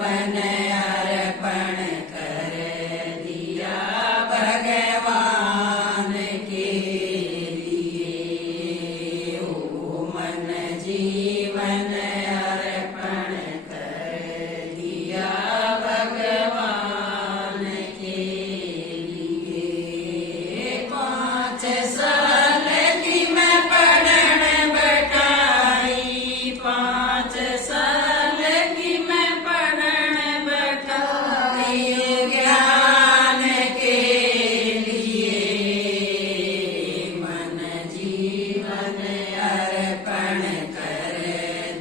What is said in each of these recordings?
जीवन अर्पण कर दिया भगवान के लिए। ओ मन जीवन अर्पण कर दिया भगवान के लिए। 5 साल की मैं पढ़न बैठाई, 5 साल की मैं पढ़न बैठाई ज्ञान के लिए। मन जीवन अर्पण कर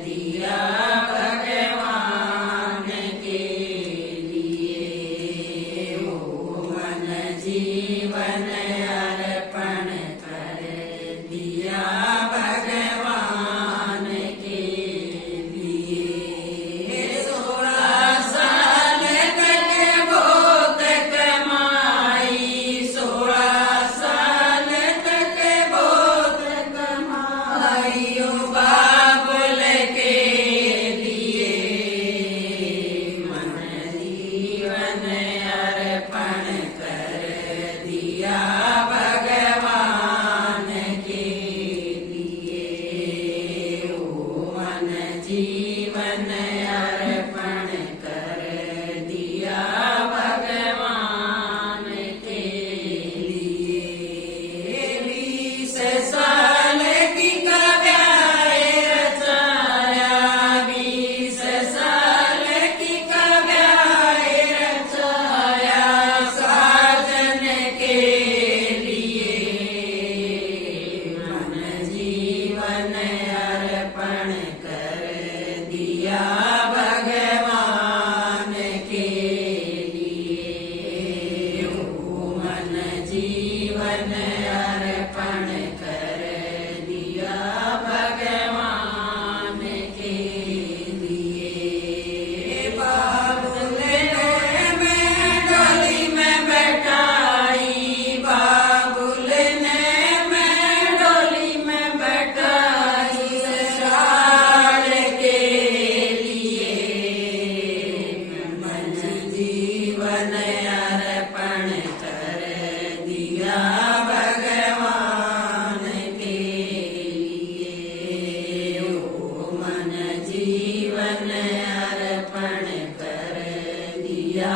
दिया भगवान के लिए। ओ मन जीवन अर्पण कर दिया भगवान के लिए। 16 साल तक बहुत कमाई, 16 साल तक बहुत कमाई ओ बाबुल के लिए। मन जीवन अर्पण कर दिया भगवान के लिए। ओ मन जीवन अर्पण कर दिया भगवान के लिए। 20 साल की काव्याय रचाया, 20 साल की काव्याय रचाया साजन के लिए। मन जीवन अर्पण कर दिया भगवान के लिए। ओ मन जीवन अर्पण कर दिया भगवान के लिए। बाबुल ने मैं डोली में बैठाई, बाबुल ने मैं डोली में बैठाई ससुराल के लिए। मन जीवन अर्पण कर दिया भगवान के लिए। ओ मन जीवन अर्पण कर दिया